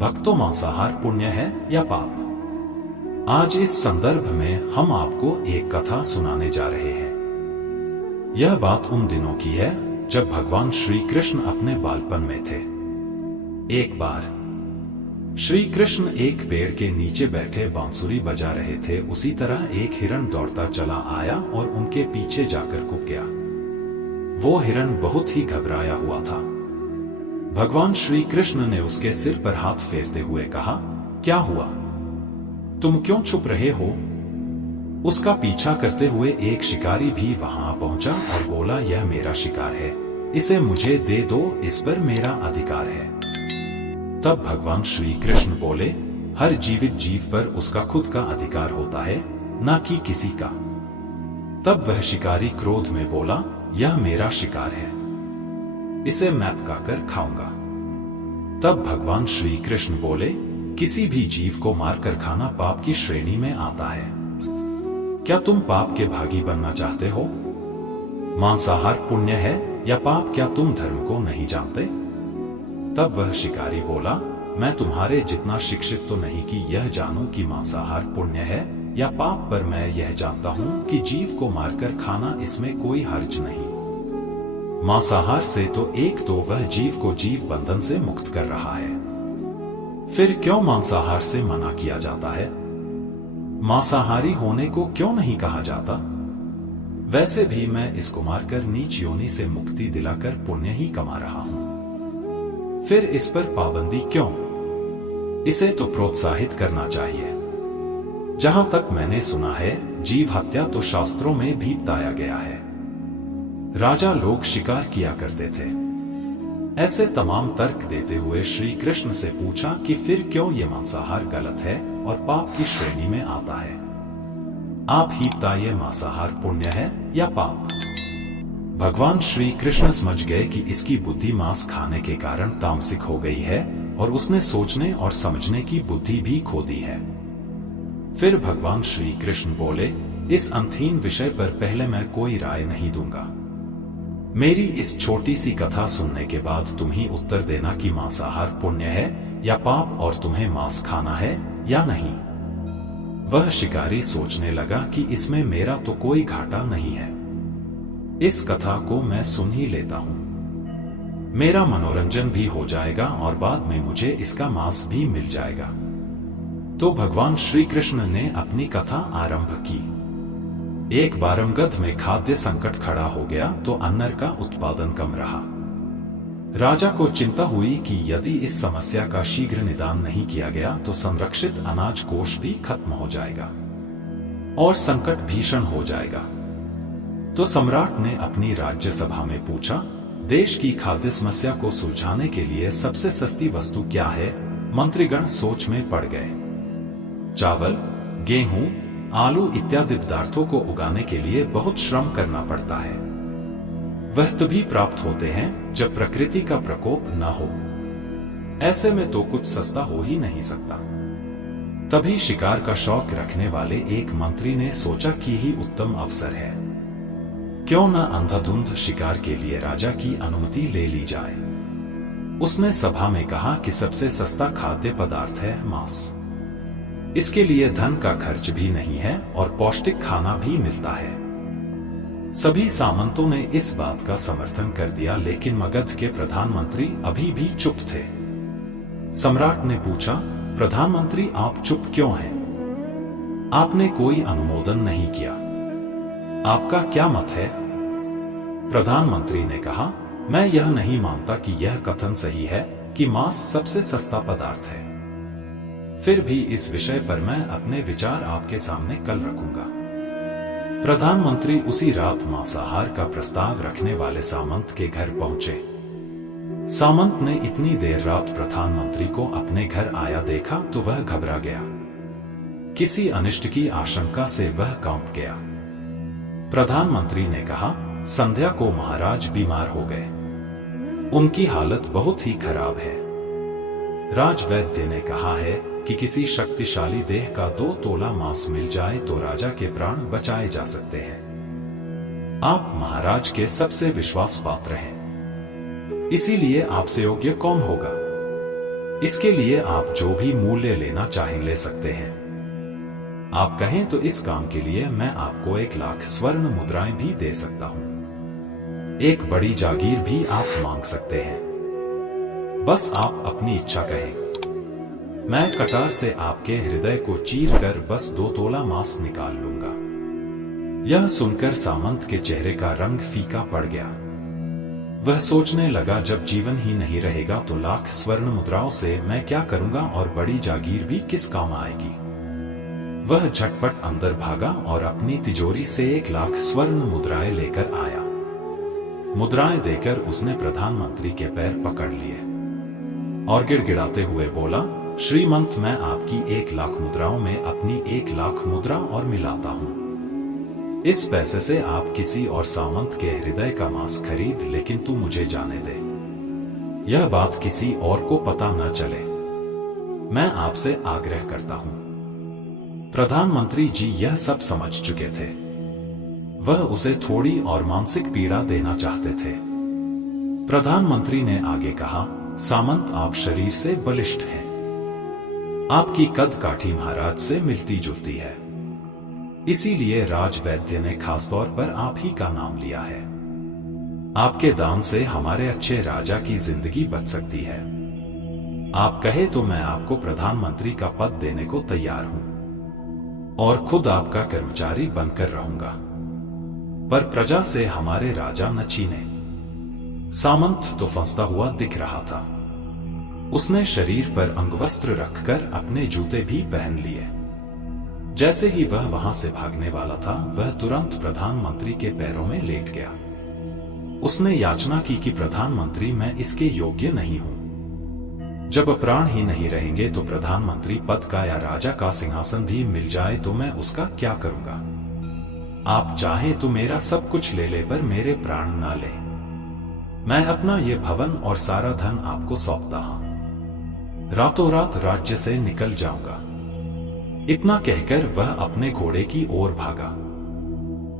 भक्तों, मांसाहार पुण्य है या पाप? आज इस संदर्भ में हम आपको एक कथा सुनाने जा रहे हैं। यह बात उन दिनों की है जब भगवान श्री कृष्ण अपने बालपन में थे। एक बार श्री कृष्ण एक पेड़ के नीचे बैठे बांसुरी बजा रहे थे। उसी तरह एक हिरण दौड़ता चला आया और उनके पीछे जाकर कूद गया। वो हिरण बहुत ही घबराया हुआ था। भगवान श्री कृष्ण ने उसके सिर पर हाथ फेरते हुए कहा, क्या हुआ? तुम क्यों चुप रहे हो? उसका पीछा करते हुए एक शिकारी भी वहां पहुंचा और बोला, यह मेरा शिकार है, इसे मुझे दे दो, इस पर मेरा अधिकार है। तब भगवान श्री कृष्ण बोले, हर जीवित जीव पर उसका खुद का अधिकार होता है, ना कि किसी का। तब वह शिकारी क्रोध में बोला, यह मेरा शिकार है, इसे मैं पकाकर खाऊंगा। तब भगवान श्री कृष्ण बोले, किसी भी जीव को मारकर खाना पाप की श्रेणी में आता है। क्या तुम पाप के भागी बनना चाहते हो? मांसाहार पुण्य है या पाप, क्या तुम धर्म को नहीं जानते? तब वह शिकारी बोला, मैं तुम्हारे जितना शिक्षित तो नहीं कि यह जानूं कि मांसाहार पुण्य है या पाप, पर मैं यह जानता हूं कि जीव को मारकर खाना, इसमें कोई हर्ज नहीं। मांसाहार से तो वह जीव को जीव बंधन से मुक्त कर रहा है, फिर क्यों मांसाहार से मना किया जाता है? मांसाहारी होने को क्यों नहीं कहा जाता? वैसे भी मैं इसको मारकर नीच योनि से मुक्ति दिलाकर पुण्य ही कमा रहा हूं, फिर इस पर पाबंदी क्यों? इसे तो प्रोत्साहित करना चाहिए। जहां तक मैंने सुना है, जीव हत्या तो शास्त्रों में भी बताया गया है। राजा लोग शिकार किया करते थे। ऐसे तमाम तर्क देते हुए श्री कृष्ण से पूछा कि फिर क्यों ये मांसाहार गलत है और पाप की श्रेणी में आता है? आप ही बताइए, मांसाहार पुण्य है या पाप? भगवान श्री कृष्ण समझ गए कि इसकी बुद्धि मांस खाने के कारण तामसिक हो गई है और उसने सोचने और समझने की बुद्धि भी खो दी है। फिर भगवान श्री कृष्ण बोले, इस अंतहीन विषय पर पहले मैं कोई राय नहीं दूंगा। मेरी इस छोटी सी कथा सुनने के बाद तुम ही उत्तर देना कि मांसाहार पुण्य है या पाप, और तुम्हें मांस खाना है या नहीं। वह शिकारी सोचने लगा कि इसमें मेरा तो कोई घाटा नहीं है, इस कथा को मैं सुन ही लेता हूं, मेरा मनोरंजन भी हो जाएगा और बाद में मुझे इसका मांस भी मिल जाएगा। तो भगवान श्री कृष्ण ने अपनी कथा आरंभ की। एक बारमगढ़ में खाद्य संकट खड़ा हो गया तो अन्न का उत्पादन कम रहा। राजा को चिंता हुई कि यदि इस समस्या का शीघ्र निदान नहीं किया गया तो संरक्षित अनाज कोष भी खत्म हो जाएगा और संकट भीषण हो जाएगा। तो सम्राट ने अपनी राज्यसभा में पूछा, देश की खाद्य समस्या को सुलझाने के लिए सबसे सस्ती वस्तु क्या है? मंत्रीगण सोच में पड़ गए। चावल, गेहूं, आलू इत्यादि पदार्थों को उगाने के लिए बहुत श्रम करना पड़ता है। वह तभी प्राप्त होते हैं जब प्रकृति का प्रकोप न हो। ऐसे में तो कुछ सस्ता हो ही नहीं सकता। तभी शिकार का शौक रखने वाले एक मंत्री ने सोचा कि ही उत्तम अवसर है, क्यों न अंधाधुंध शिकार के लिए राजा की अनुमति ले ली जाए। उसने सभा में कहा कि सबसे सस्ता खाद्य पदार्थ है मांस। इसके लिए धन का खर्च भी नहीं है और पौष्टिक खाना भी मिलता है। सभी सामंतों ने इस बात का समर्थन कर दिया, लेकिन मगध के प्रधानमंत्री अभी भी चुप थे। सम्राट ने पूछा, प्रधानमंत्री आप चुप क्यों हैं? आपने कोई अनुमोदन नहीं किया, आपका क्या मत है? प्रधानमंत्री ने कहा, मैं यह नहीं मानता कि यह कथन सही है कि मांस सबसे सस्ता पदार्थ है। फिर भी इस विषय पर मैं अपने विचार आपके सामने कल रखूंगा। प्रधानमंत्री उसी रात मांसाहार का प्रस्ताव रखने वाले सामंत के घर पहुंचे। सामंत ने इतनी देर रात प्रधानमंत्री को अपने घर आया देखा तो वह घबरा गया। किसी अनिष्ट की आशंका से वह कांप गया। प्रधानमंत्री ने कहा, संध्या को महाराज बीमार हो गए, उनकी हालत बहुत ही खराब है। राजवैद्य ने कहा है कि किसी शक्तिशाली देह का 2 तोला मांस मिल जाए तो राजा के प्राण बचाए जा सकते हैं। आप महाराज के सबसे विश्वास पात्र हैं, इसीलिए आपसे योग्य कौन होगा? इसके लिए आप जो भी मूल्य लेना चाहें ले सकते हैं। आप कहें तो इस काम के लिए मैं आपको 1,00,000 स्वर्ण मुद्राएं भी दे सकता हूं। एक बड़ी जागीर भी आप मांग सकते हैं। बस आप अपनी इच्छा कहें। मैं कटार से आपके हृदय को चीर कर बस 2 तोला मांस निकाल लूंगा। यह सुनकर सामंत के चेहरे का रंग फीका पड़ गया। वह सोचने लगा, जब जीवन ही नहीं रहेगा तो 1,00,000 स्वर्ण मुद्राओं से मैं क्या करूंगा और बड़ी जागीर भी किस काम आएगी। वह झटपट अंदर भागा और अपनी तिजोरी से 1,00,000 स्वर्ण मुद्राएं लेकर आया। मुद्राएं देकर उसने प्रधानमंत्री के पैर पकड़ लिए और गिड़गिड़ाते हुए बोला, श्रीमंत, मैं आपकी 1,00,000 मुद्राओं में अपनी 1,00,000 मुद्रा और मिलाता हूं। इस पैसे से आप किसी और सामंत के हृदय का मांस खरीद, लेकिन तू मुझे जाने दे। यह बात किसी और को पता न चले। मैं आपसे आग्रह करता हूं। प्रधानमंत्री जी यह सब समझ चुके थे। वह उसे थोड़ी और मानसिक पीड़ा देना चाहते थे। प्रधानमंत्री ने आगे कहा, सामंत, आप शरीर से बलिष्ठ हैं। आपकी कद काठी महाराज से मिलती जुलती है। इसीलिए राजवैद्य ने खासतौर पर आप ही का नाम लिया है। आपके दान से हमारे अच्छे राजा की जिंदगी बच सकती है। आप कहे तो मैं आपको प्रधानमंत्री का पद देने को तैयार हूं और खुद आपका कर्मचारी बनकर रहूंगा, पर प्रजा से हमारे राजा न छीने। सामंत तो फंसता हुआ दिख रहा था। उसने शरीर पर अंगवस्त्र रखकर अपने जूते भी पहन लिए। जैसे ही वह वहां से भागने वाला था, वह तुरंत प्रधानमंत्री के पैरों में लेट गया। उसने याचना की कि प्रधानमंत्री, मैं इसके योग्य नहीं हूं। जब प्राण ही नहीं रहेंगे तो प्रधानमंत्री पद का या राजा का सिंहासन भी मिल जाए तो मैं उसका क्या करूंगा। आप चाहे तो मेरा सब कुछ ले ले, पर मेरे प्राण ना ले। मैं अपना ये भवन और सारा धन आपको सौंपता हूं। रातों रात राज्य से निकल जाऊंगा। इतना कहकर वह अपने घोड़े की ओर भागा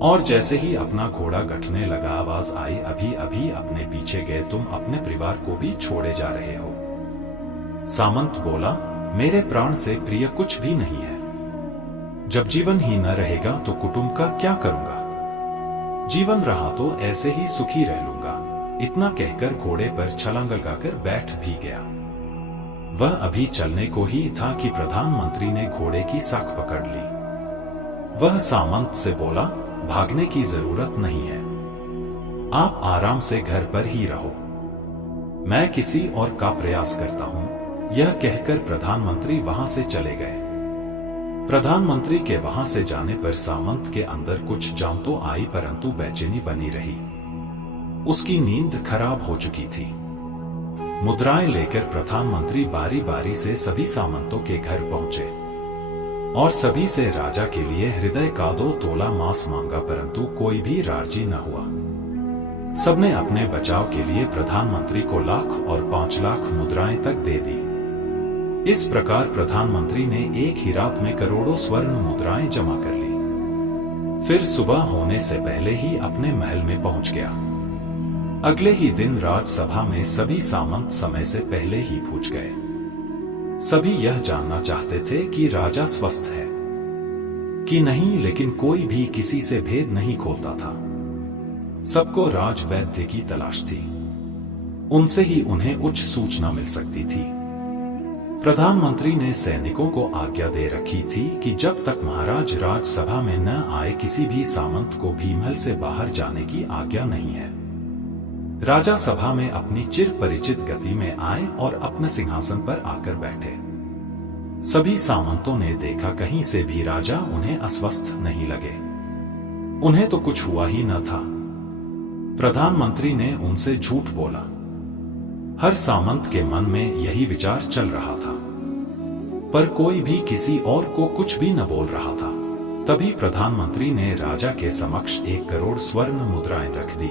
और जैसे ही अपना घोड़ा गठने लगा, आवाज आई, अभी अभी अपने पीछे गए तुम अपने परिवार को भी छोड़े जा रहे हो। सामंत बोला, मेरे प्राण से प्रिय कुछ भी नहीं है। जब जीवन ही न रहेगा तो कुटुंब का क्या करूंगा। जीवन रहा तो ऐसे ही सुखी रह लूंगा। इतना कहकर घोड़े पर छलांग लगाकर बैठ भी गया। वह अभी चलने को ही था कि प्रधानमंत्री ने घोड़े की साख पकड़ ली। वह सामंत से बोला, भागने की जरूरत नहीं है। आप आराम से घर पर ही रहो। मैं किसी और का प्रयास करता हूं। यह कहकर प्रधानमंत्री वहां से चले गए। प्रधानमंत्री के वहां से जाने पर सामंत के अंदर कुछ जान तो आई, परंतु बेचैनी बनी रही। उसकी नींद खराब हो चुकी थी। मुद्राएं लेकर प्रधानमंत्री बारी बारी से सभी सामंतों के घर पहुंचे और सभी से राजा के लिए हृदय का 2 तोला मांस मांगा, परंतु कोई भी राजी न हुआ। सबने अपने बचाव के लिए प्रधानमंत्री को 1,00,000 और 5,00,000 मुद्राएं तक दे दी। इस प्रकार प्रधानमंत्री ने एक ही रात में करोड़ों स्वर्ण मुद्राएं जमा कर ली। फिर सुबह होने से पहले ही अपने महल में पहुंच गया। अगले ही दिन राजसभा में सभी सामंत समय से पहले ही पहुंच गए। सभी यह जानना चाहते थे कि राजा स्वस्थ है कि नहीं, लेकिन कोई भी किसी से भेद नहीं खोलता था। सबको राजवैद्य की तलाश थी। उनसे ही उन्हें उच्च सूचना मिल सकती थी। प्रधानमंत्री ने सैनिकों को आज्ञा दे रखी थी कि जब तक महाराज राजसभा में न आए, किसी भी सामंत को भी महल से बाहर जाने की आज्ञा नहीं है। राजा सभा में अपनी चिर परिचित गति में आए और अपने सिंहासन पर आकर बैठे। सभी सामंतों ने देखा कहीं से भी राजा उन्हें अस्वस्थ नहीं लगे। उन्हें तो कुछ हुआ ही न था। प्रधानमंत्री ने उनसे झूठ बोला। हर सामंत के मन में यही विचार चल रहा था, पर कोई भी किसी और को कुछ भी न बोल रहा था। तभी प्रधानमंत्री ने राजा के समक्ष 1 करोड़ स्वर्ण मुद्राएं रख दी।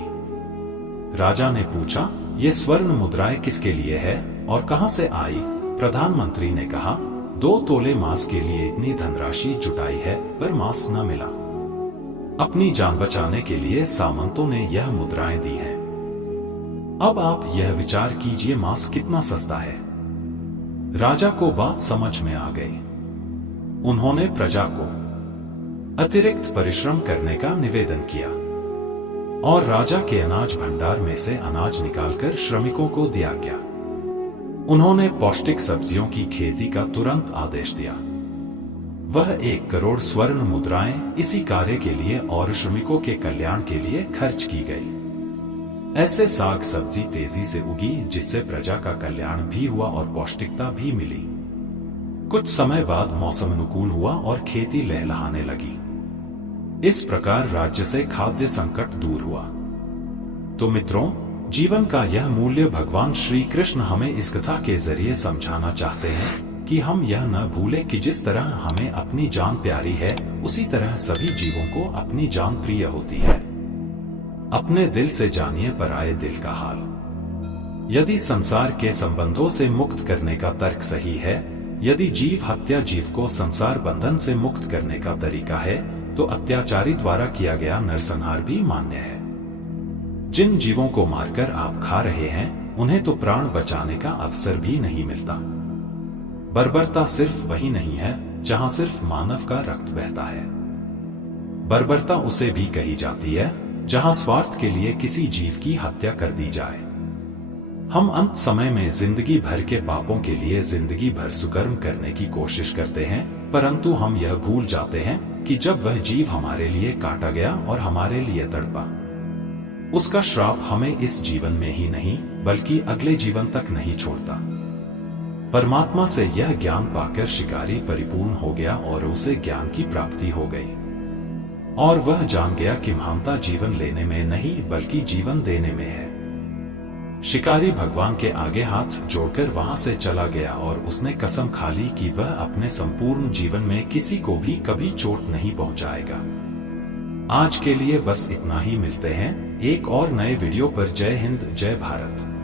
राजा ने पूछा, ये स्वर्ण मुद्राएं किसके लिए है और कहां से आई? प्रधानमंत्री ने कहा, 2 तोले मांस के लिए इतनी धनराशि जुटाई है, पर मांस न मिला। अपनी जान बचाने के लिए सामंतों ने यह मुद्राएं दी हैं। अब आप यह विचार कीजिए, मांस कितना सस्ता है। राजा को बात समझ में आ गई। उन्होंने प्रजा को अतिरिक्त परिश्रम करने का निवेदन किया और राजा के अनाज भंडार में से अनाज निकालकर श्रमिकों को दिया गया। उन्होंने पौष्टिक सब्जियों की खेती का तुरंत आदेश दिया। वह 1 करोड़ स्वर्ण मुद्राएं इसी कार्य के लिए और श्रमिकों के कल्याण के लिए खर्च की गई। ऐसे साग सब्जी तेजी से उगी जिससे प्रजा का कल्याण भी हुआ और पौष्टिकता भी मिली। कुछ समय बाद मौसम अनुकूल हुआ और खेती लहलहाने लगी। इस प्रकार राज्य से खाद्य संकट दूर हुआ। तो मित्रों, जीवन का यह मूल्य भगवान श्री कृष्ण हमें इस कथा के जरिए समझाना चाहते हैं कि हम यह न भूलें कि जिस तरह हमें अपनी जान प्यारी है, उसी तरह सभी जीवों को अपनी जान प्रिय होती है। अपने दिल से जानिए पराये दिल का हाल। यदि संसार के संबंधों से मुक्त करने का तर्क सही है, यदि जीव हत्या जीव को संसार बंधन से मुक्त करने का तरीका है, तो अत्याचारी द्वारा किया गया नरसंहार भी मान्य है। जिन जीवों को मारकर आप खा रहे हैं, उन्हें तो प्राण बचाने का अवसर भी नहीं मिलता। बर्बरता सिर्फ वही नहीं है जहां सिर्फ मानव का रक्त बहता है। बर्बरता उसे भी कही जाती है जहां स्वार्थ के लिए किसी जीव की हत्या कर दी जाए। हम अंत समय में जिंदगी भर के पापों के लिए जिंदगी भर सुकर्म करने की कोशिश करते हैं, परंतु हम यह भूल जाते हैं कि जब वह जीव हमारे लिए काटा गया और हमारे लिए तड़पा, उसका श्राप हमें इस जीवन में ही नहीं बल्कि अगले जीवन तक नहीं छोड़ता। परमात्मा से यह ज्ञान पाकर शिकारी परिपूर्ण हो गया और उसे ज्ञान की प्राप्ति हो गई और वह जान गया कि महानता जीवन लेने में नहीं बल्कि जीवन देने में है। शिकारी भगवान के आगे हाथ जोड़कर वहां से चला गया और उसने कसम खा ली कि वह अपने संपूर्ण जीवन में किसी को भी कभी चोट नहीं पहुंचाएगा। आज के लिए बस इतना ही। मिलते हैं एक और नए वीडियो पर। जय हिंद, जय भारत।